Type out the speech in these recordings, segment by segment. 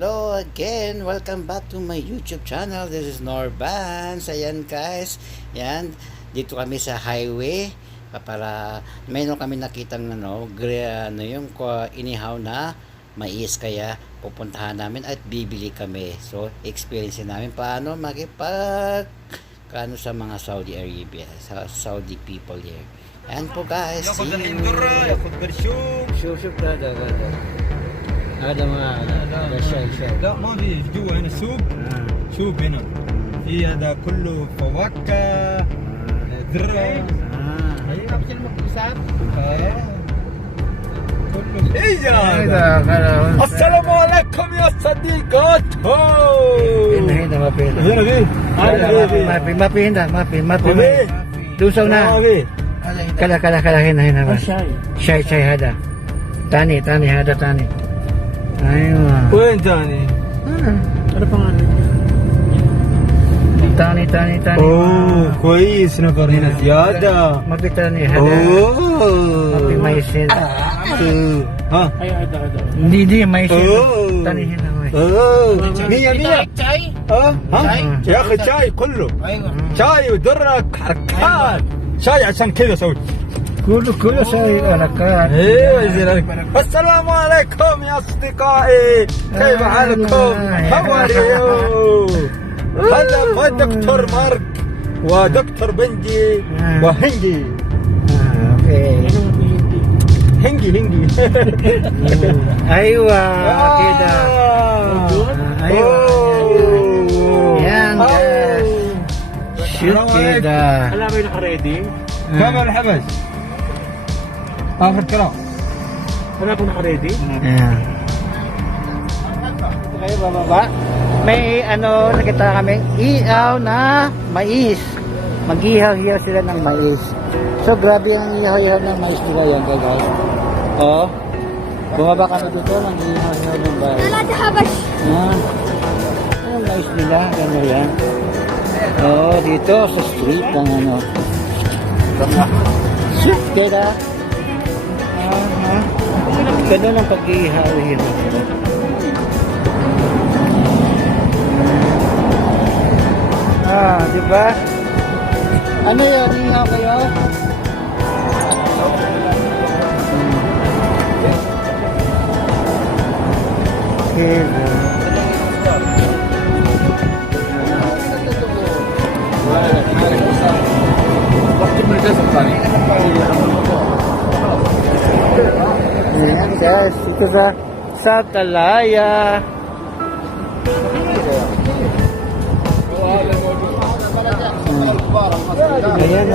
Hello again, welcome back to my YouTube channel. This is Norban. Ayan guys, yan, dito kami sa highway para mayroon kami nakitang yung inihaw na mais, kaya pupuntahan namin at bibili kami. So experience namin paano sa mga Saudi Arabia, sa Saudi people here. Yan po guys. شوف هذا ما الشاي لا ما في جوا هنا سوق. شوف هنا في هذا كله فواكه ذرة. ايوه بس المكبسات كله السلام عليكم يا صديقات. هنا ما في ما في دوسوا na كلا هنا بس شاي هذا تاني هذا تاني. ايوه وين تاني؟ هذا pangalan تاني اوه كويس نفر هنا زيادة. ما في تاني هذا اوه ما في مايسين ها دي مايسين تاني هنا اوه مية شاي ها يا اخي شاي كله شاي ودرة حركات شاي عشان كذا سويت كله شاي حركات. ايوه السلام عليكم يا اصدقائي، كيف حالكم؟ How are you؟ هذا دكتور مارك ودكتور بنجي وهنجي. هنجي ايوه كده ايوه يا شو كده هلا بين ready كم الحبس اخر كلام wala po naka-ready? Okay, bababa. May nakita kami ihaw na mais. Mag-ihaw-ihaw sila ng mais. So grabe ang ihaw-ihaw ng mais nila yan guys. Oh. Bumaba kami dito, mag-ihaw-ihaw ng mais. Yan. Ang mais nila, gano'n yan. Oh, dito sa street ng Sweet kaya. Ganun ang pag-ihaw-ihaw. Di ba? Ano yun? Ihaw kayo? Ayan guys, ito sa Talaya. Ayan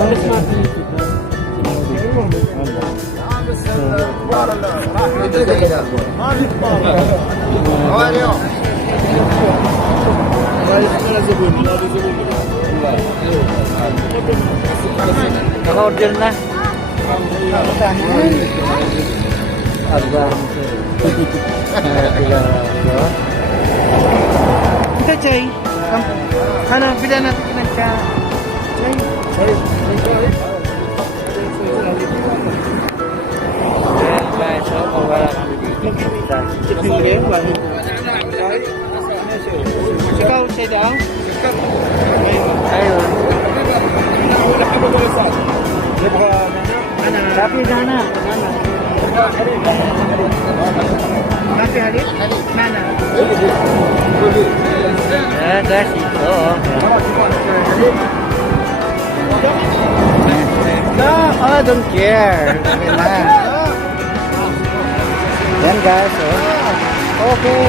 naka-order na. Kita chay. Bila natin ng chay. Guys, so wala kami dito. Ikaw siya daw? Ayun. Tapi Nana. Tapi Halid? Nana. Guys, ito. No, I don't care. Yan guys, okay.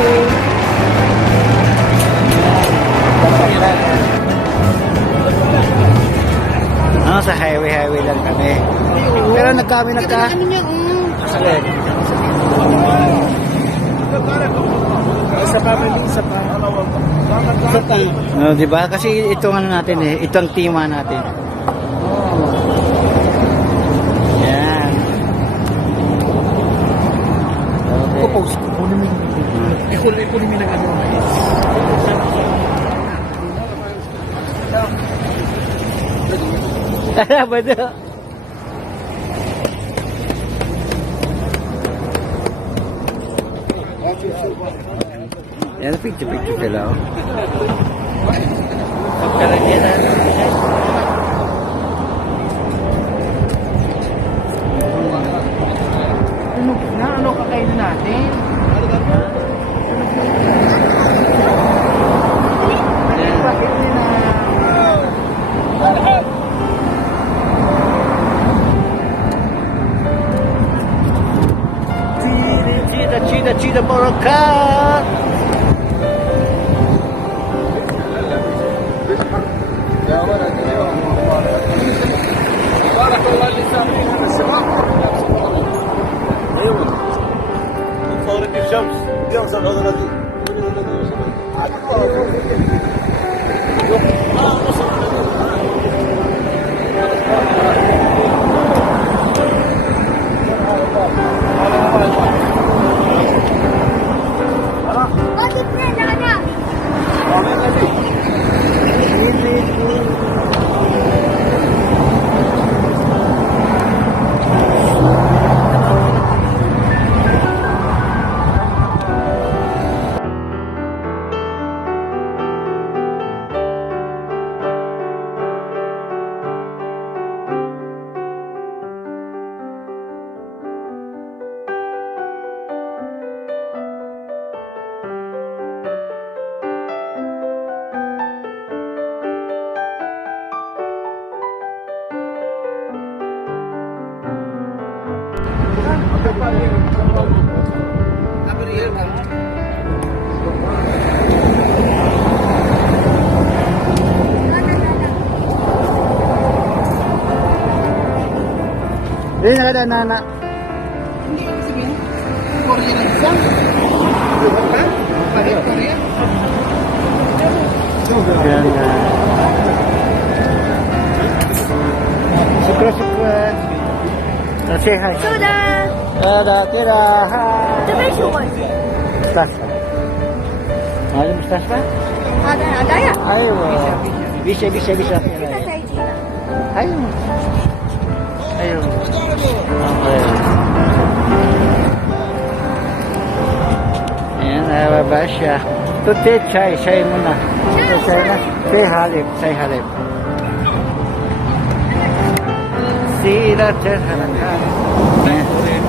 Sa highway lang kami. Pero Isa pa. No, diba? Kasi ito natin ito ang tema natin. Yan. Okay. Kunin mo na Ano ba ito? Yan, picture sila. Oh. Pagkalagyan ano kakainin natin? Bakit na? Chida Moroccan. بارك الله اللي سامعين هذا الشباب ايوه صورت الشمس اليوم صار هذا Hindi na kada nana. Hindi ko sabihin. Korea na isa. Diba? Palit Korea. Yan na. Sukra. Say hi. Soda! Tira. Hi. 这边是我。 Mustafa. Ada Mustafa? 好的呀。 Aywa. Bisa. 跟他在一起的。 Ayun. Ayun. Okay. Ayan, nababa siya. Tuti, chai muna. Chai na. Say halip. Sila, chai halip.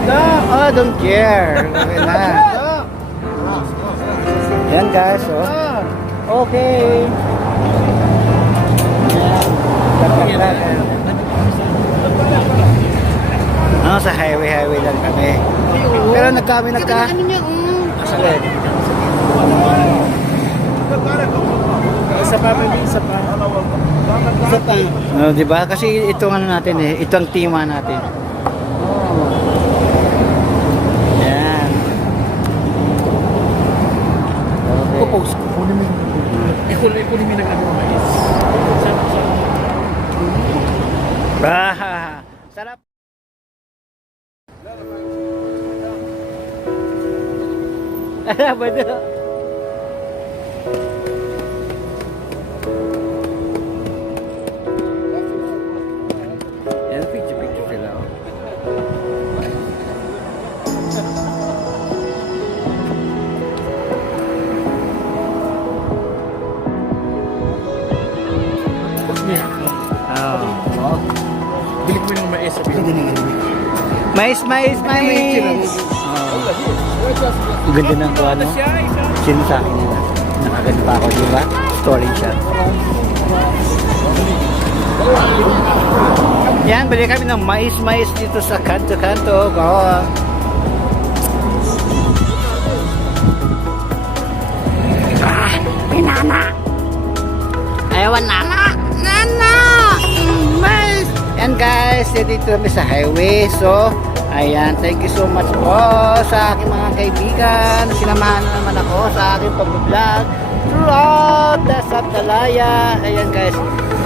No, oh, don't care. Okay na. Yan guys, oh. Okay. Yan. Sa highway lang kami. Pero nagka. Ano niya? Asalin. Isa pa may isa pa. Isa pa. No, di ba? Kasi ito ano natin ito ang tema natin. Yan. Okay. Post ko kunin mo. Ikunin mo nag-ano mais. Sarap. Apa itu? Yan, picture sila. Bili ko ng mais sa bilhin. Mais. Ang ganda ng kuha, no? Sino sa akin nila? Nakaganda pa ako, di ba? Story siya. Yan, bili kami ng mais dito sa kanto-kanto. Go! May nana! Ayawan nana! Mais! Yan guys, dito kami sa highway. So, ayan, thank you so much po sa aking mga kaibigan. Sinamahan na naman ako sa aking pag-vlog throughout the Sabtalaya. Ayan guys,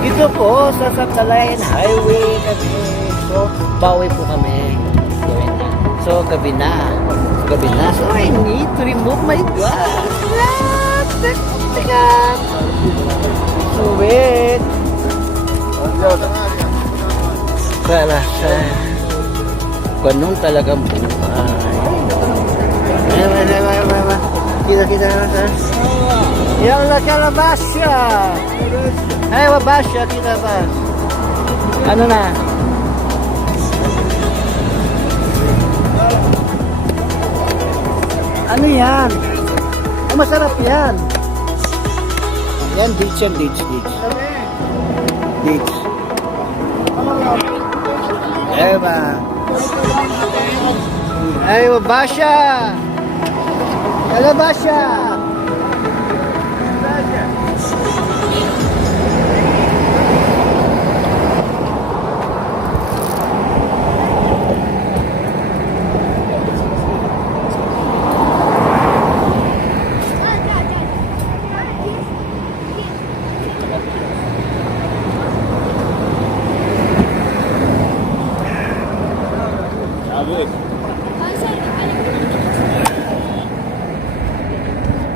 dito po sa Sabtalayan Highway kami. So, bawi po kami. So, gabi na. So, I need to remove my glass. So, wait. Kala sa ganun talagang buhay. Kita kita guys. Yalla kalabasha. Ay, wabasha kita bas. Ano na? Ano yan? Oh, masarap yan. Yan, dates yan, dates. Dates. Eba. Ay, wabasha. Kalabasha.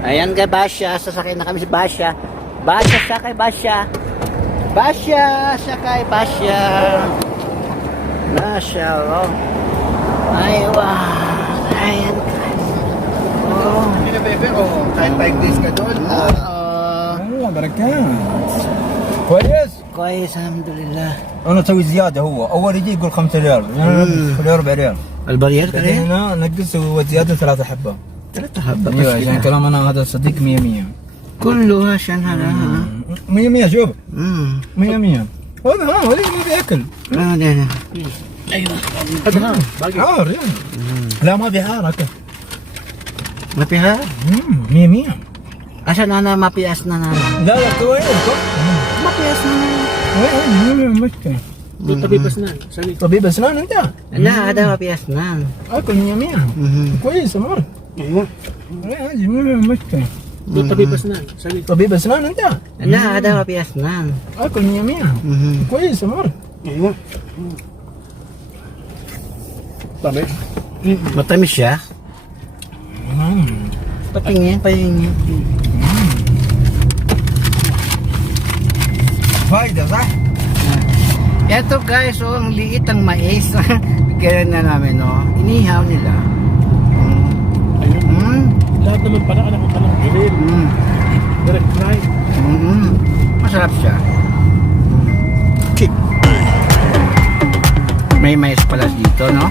Ayan kay Basha, sasakay na kami si Basha. Basha, sakay Basha. Basha, sakay Basha. Basha, oh. Ay, wow. Ayan. Oh. Hindi na bebe, oh. Kahit 5 days ka doon. والله بركات كويس. كويس الحمد لله. انا اسوي زياده. هو اول يجي يقول 5 ريال، ريال 4 ريال. البرير بعدين كده؟ هنا نقص وزياده 3 حبه. 3 حبة ايوه بس عشان كده. كلام انا هذا صديق 100 كله عشان هذا. 100 شوف 100 امم هذا ها هذا بياكل ده. ايوه. عار يعني. لا ما في عار هكا. ما فيها؟ 100 عشان انا ما في اسنان انا. لا لا كويس. ما في اسنان. وين مشكله. طبيب اسنان. سوي. طبيب اسنان انت؟ لا هذا ما في اسنان. اكل 100 كويس امر. ايوه. عادي ما مشكله. طبيب اسنان. سوي. طبيب اسنان انت؟ لا هذا ما في اسنان. اكل 100 كويس امر. ايوه. Tamis. Matamis siya. Patingin, patingin. فايده صح؟ Eto guys, oh, ang liit ang mais. Bigyan na namin, oh. Inihaw nila. Lahat naman pala, anak ko pala. Grill. Direct fry. Masarap siya. May mais pala dito, no?